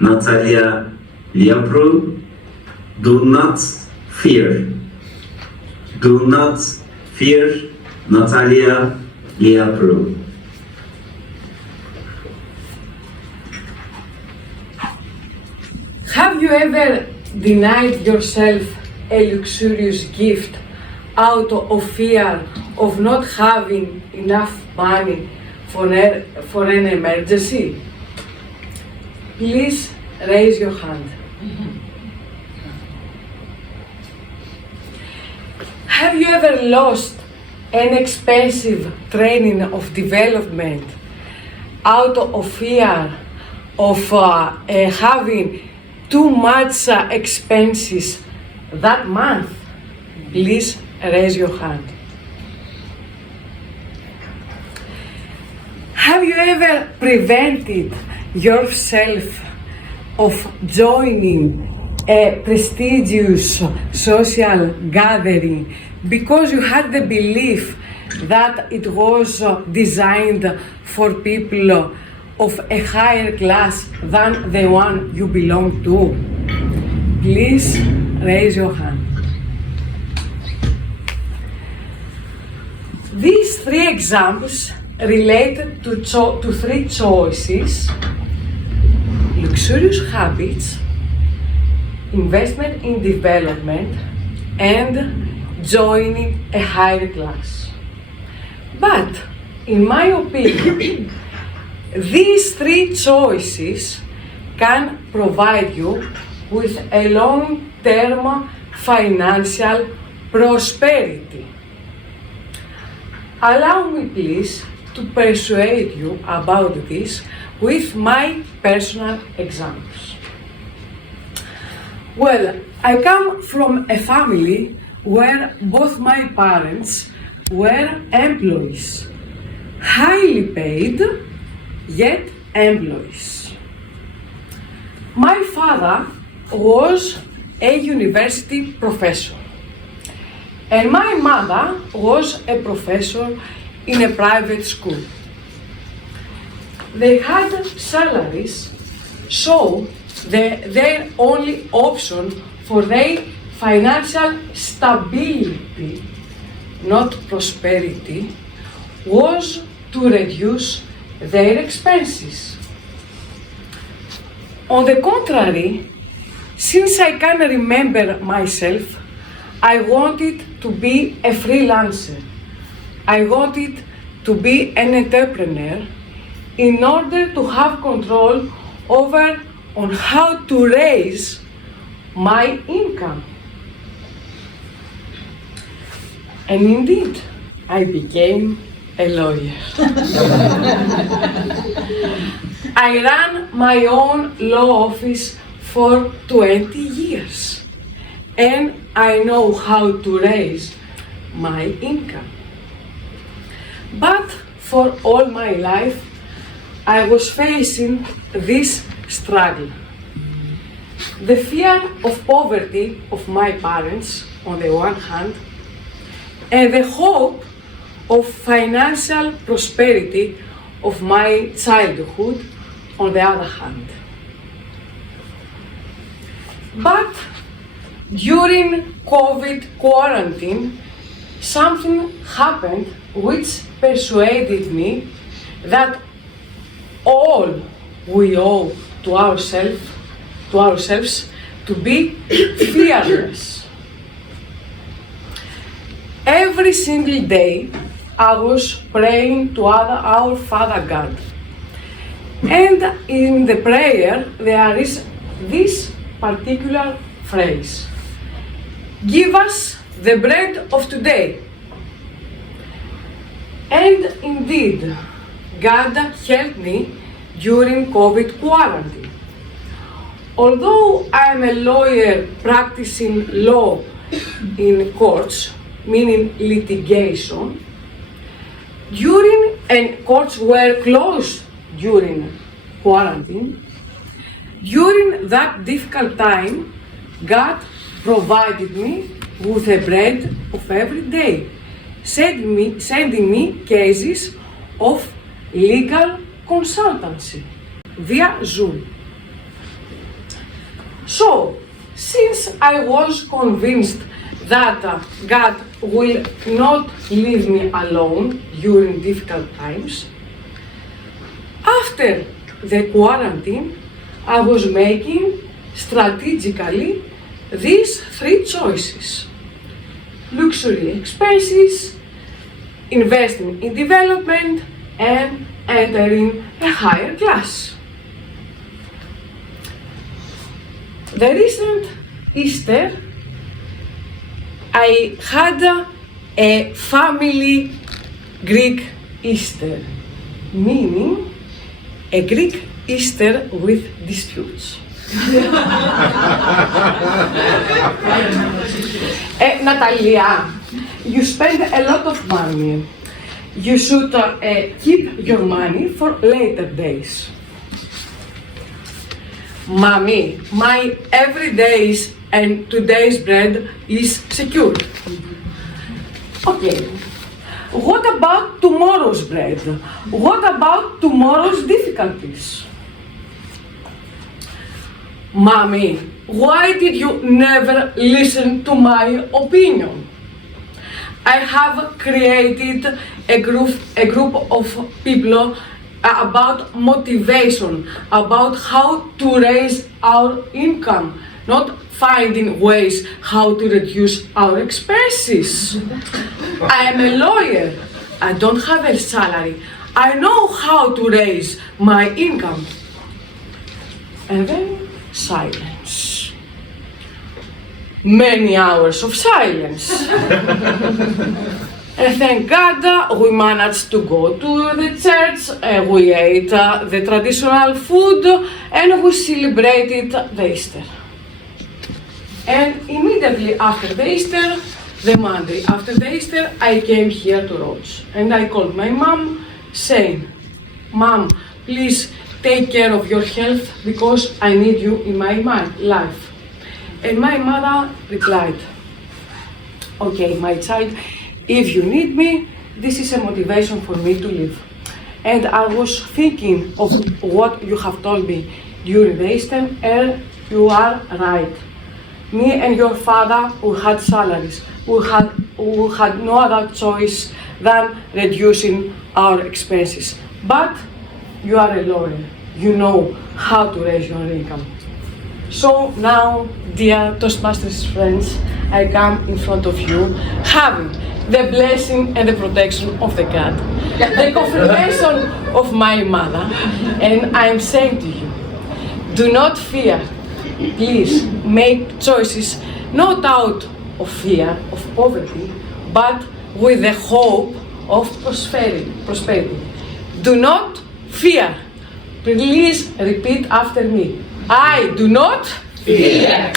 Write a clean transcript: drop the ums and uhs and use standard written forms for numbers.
Natalia Liapro, do not fear. Do not fear, Natalia Liapro. Have you ever denied yourself a luxurious gift out of fear of not having enough money for an emergency? Please raise your hand. Have you ever lost an expensive training of development out of fear of having too much expenses that month? Please raise your hand. Have you ever prevented yourself of joining a prestigious social gathering because you had the belief that it was designed for people of a higher class than the one you belong to? Please raise your hand. These three examples related to three choices: luxurious habits, investment in development, and joining a higher class. But, in my opinion, these three choices can provide you with a long-term financial prosperity. Allow me, please, to persuade you about this with my personal examples. Well, I come from a family where both my parents were employees, highly paid, yet employees. My father was a university professor, and my mother was a professor in a private school. They had salaries, so their only option for their financial stability, not prosperity, was to reduce their expenses. On the contrary, since I can remember myself, I wanted to be a freelancer. I wanted to be an entrepreneur in order to have control over on how to raise my income. And indeed, I became a lawyer. I ran my own law office for 20 years, and I know how to raise my income. But for all my life, I was facing this struggle. The fear of poverty of my parents, on the one hand, and the hope of financial prosperity of my childhood, on the other hand. But during COVID quarantine, something happened which persuaded me that all we owe to ourselves to be fearless. Every single day, I was praying to our Father God. And in the prayer, there is this particular phrase: "Give us the bread of today." And indeed, God helped me during COVID quarantine. Although I am a lawyer practicing law in courts, meaning litigation, and courts were closed during quarantine, during that difficult time, God provided me with the bread of every day, sending me cases of legal consultancy via Zoom. So, since I was convinced that God will not leave me alone during difficult times, after the quarantine, I was making strategically these three choices: luxury expenses, investing in development, and entering a higher class. The recent Easter, I had a family Greek Easter, meaning a Greek Easter with disputes. Natalia, you spend a lot of money. You should keep your money for later days. Mommy, my everyday's and today's bread is secure. Okay. What about tomorrow's bread? What about tomorrow's difficulties? Mommy, why did you never listen to my opinion? I have created a group of people about motivation, about how to raise our income, not finding ways how to reduce our expenses. I am a lawyer. I don't have a salary. I know how to raise my income. And then silence. Many hours of silence. And thank God we managed to go to the church, we ate the traditional food, and we celebrated the Easter. And immediately after the Easter, the Monday after the Easter, I came here to Rhodes. And I called my mom saying, Mom, please take care of your health because I need you in my life. And my mother replied, okay, my child, if you need me, this is a motivation for me to live. And I was thinking of what you have told me during the Easter, and you are right. Me and your father, we had salaries. We had no other choice than reducing our expenses. But you are a lawyer. You know how to raise your income. So now, dear Toastmasters friends, I come in front of you having the blessing and the protection of the God, the confirmation of my mother, and I am saying to you, do not fear. Please make choices not out of fear of poverty, but with the hope of prosperity. Do not fear. Please repeat after me. I do not fear.